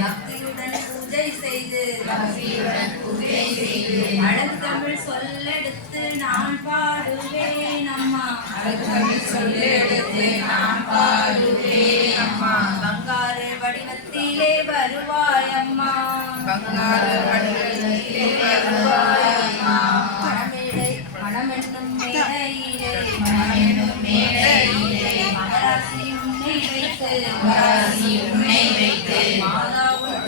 பக்தியுடன் பூஜை செய்து அழகு தமிழ் சொல்லெடுத்து நான் பாடுவேன் அம்மா. பங்காரு வடிவத்திலே வருவாய் அம்மா. மனமென்னும் மேடையிலே மகராசி உன்னை வைத்து மாதாவின்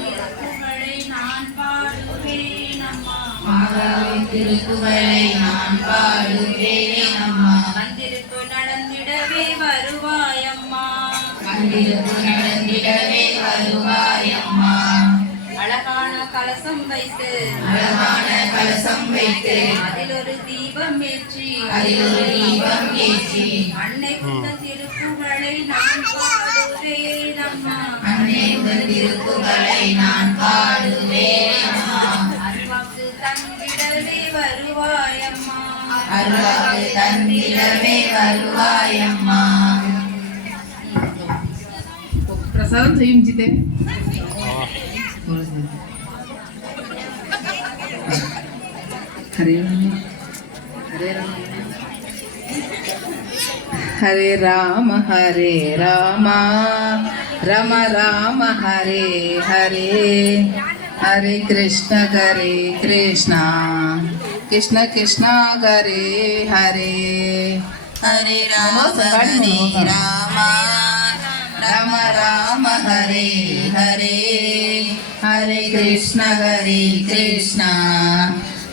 திருப்புகழை நான் பாடுவேன் அம்மா. வந்திருப்பு நடந்திடவே வருவாய் அம்மா. அழகான கலசம் வைத்து அதில் ஒரு தீபம் ஏற்றி அன்னை புத்த திருப்புகழை நான் பாடுவேன் அம்மா. அருள்வாக்கு தந்திடவே வருவாய் அம்மா. प्रसाद செய்யும் ஜிதே हरे राम राम राम हरे हरे हरे कृष्ण कृष्ण कृष्ण हरे हरे हरे राम राम राम हरे हरे हरे कृष्ण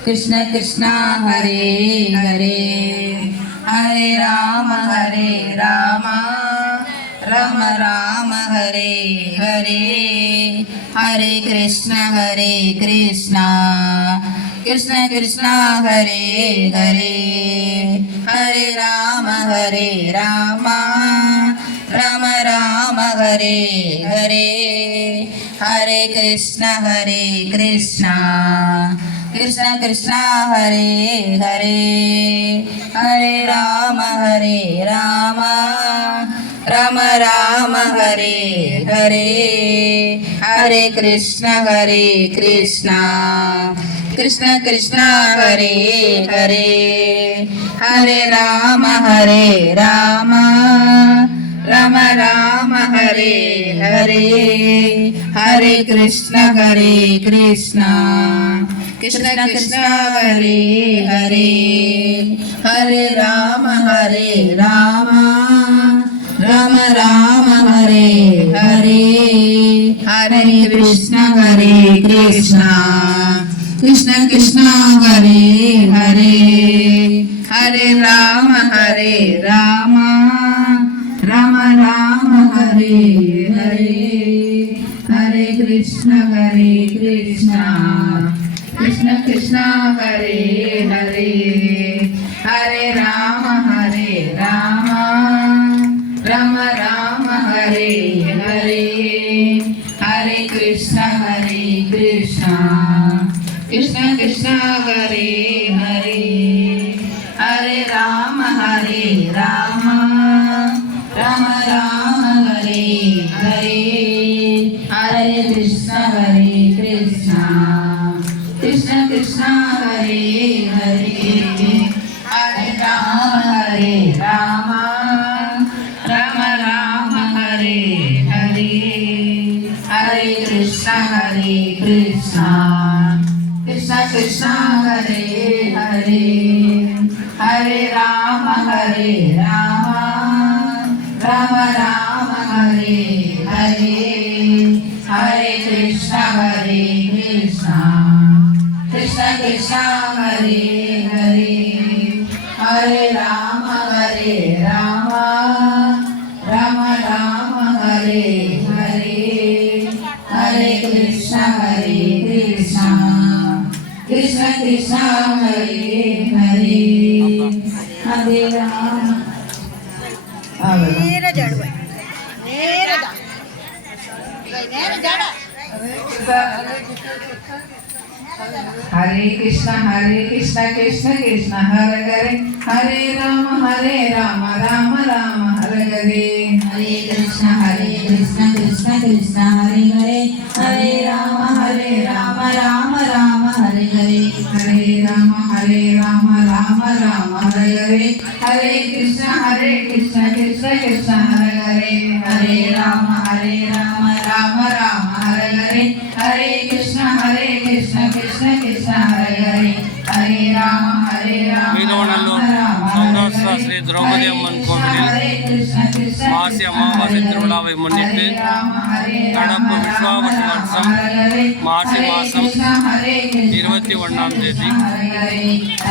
कृष्ण कृष्ण हरे हरे हरे राम राम राम हरे हरे हरे कृष्ण कृष्ण कृष्ण हरे हरे हरे राम राम राम हरे हरे हरे कृष्ण कृष्ण कृष्ण हरे हरे हरे राम राम राम हरे हरे हरे कृष्ण कृष्ण कृष्ण हरे हरे हरे राम राम राम हरे हरे हरे कृष्ण कृष्ण कृष्ण हरे हरे हरे राम राम राम हरे हरे हरे कृष्ण कृष्ण हरे हरे हरे राम राम राम हरे हरे हरे कृष्ण कृष्ण हरे हरे हरे राम राम राम हरे हरे हरे कृष्ण कृष्ण हरे हरे हरे राम राम राम हरे हरे हरे कृष्ण कृष्ण हरे हरे हरे राम राम राम हरे हरे हरे कृष्ण कृष्ण हरे हरे हरे राम राम राम हरे हरे हरे कृष्ण कृष्ण हरे हरे हरे राम राम राम हरे हरे हरे कृष्ण कृष्ण हरे हरे हरे राम हरे कृष्ण कृष्ण कृष्ण हरे हरे हरे राम राम राम हरे हरे हरे कृष्ण कृष्ण कृष्ण हरे हरे हरे हरे राम राम राम हरे हरे हरे कृष्ण कृष्ण कृष्ण हरे हरे हरे राम राम राम हरे हरे हरे कृष्ण कृष्ण कृष्ण हरे हरे हरे राम மீதவனல்லூர் சௌராஷ்டிரா ஸ்ரீ திரௌபதி அம்மன் கோவிலில் மாசி அமாவாசை திருவிழாவை முன்னிட்டு நடப்பு விஸ்வாவசு வருஷம் மாசி மாதம் 21ஆம் தேதி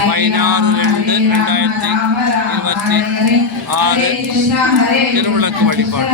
16/2/2026 திருவிளக்கு வழிபாடு.